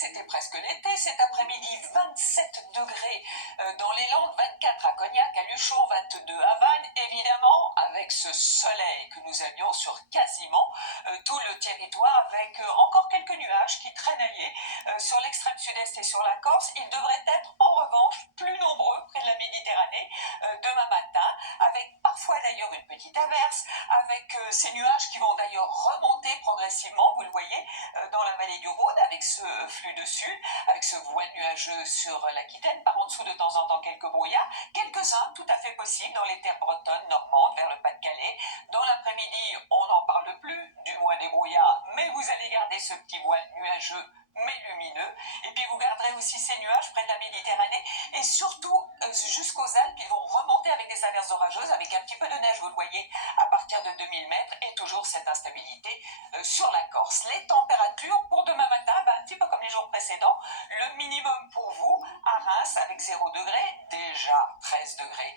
c'était presque l'été cet après-midi, 27 degrés dans les Landes, 24 à Cognac, à Luchon, 22 à Vannes, évidemment avec ce soleil que nous avions sur quasiment tout le territoire, avec encore quelques nuages qui traînaillaient sur l'extrême sud-est et sur la Corse. Ils devraient être en revanche plus nombreux près de la Méditerranée demain matin, avec parfois d'ailleurs une petite averse, avec ces nuages qui vont d'ailleurs remonter progressivement, vous le voyez, dans la vallée du Rhône, avec ce flux de sud, avec ce voile nuageux sur l'Aquitaine, par en dessous de temps en temps quelques brouillards, quelques-uns tout à fait possibles dans les terres bretonnes, normandes, vers le Pas-de-Calais. Dans l'après-midi, on n'en parle plus, du moins des brouillards, mais vous allez garder ce petit voile nuageux mais lumineux, et puis vous garderez aussi ces nuages près de la Méditerranée, et surtout jusqu'aux Alpes, ils vont remonter avec des averses orageuses, avec un petit peu de neige, vous le voyez, à partir de 2000 mètres, et toujours cette instabilité sur la Corse. Les températures pour demain matin, un petit peu comme les jours précédents, le minimum pour vous à Reims avec 0 degré, déjà 13 degrés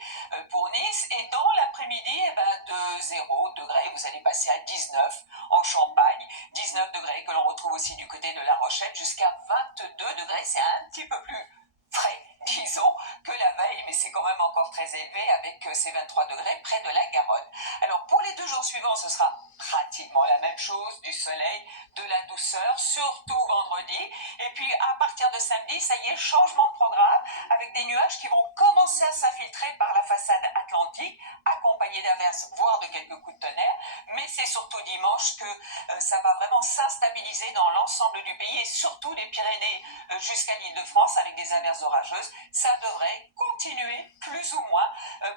pour Nice, et dans l'après-midi, de 0 degré, vous allez passer à 19 en Champagne, 19 degrés que l'on retrouve aussi du côté de La Rochelle, jusqu'à 22 degrés, c'est un petit peu plus frais, disons, que la veille, mais c'est quand même encore très élevé avec ces 23 degrés près de la Garonne. Alors pour les 2 jours suivants, ce sera pratiquement la même chose, du soleil, de la douceur, surtout vendredi, et puis à partir de samedi, ça y est, changement de programme, avec des nuages qui vont commencer à s'infiltrer par la façade atlantique, accompagnés d'averses, voire de quelques coups de tonnerre, mais c'est surtout dimanche que ça va vraiment s'instabiliser dans l'ensemble du pays, et surtout les Pyrénées jusqu'à l'Île-de-France, avec des averses orageuses. Ça devrait continuer plus ou moins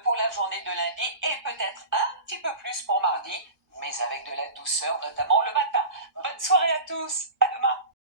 pour la journée de lundi, et peut-être un petit peu plus pour mardi, mais avec de la douceur, notamment le matin. Bonne soirée à tous!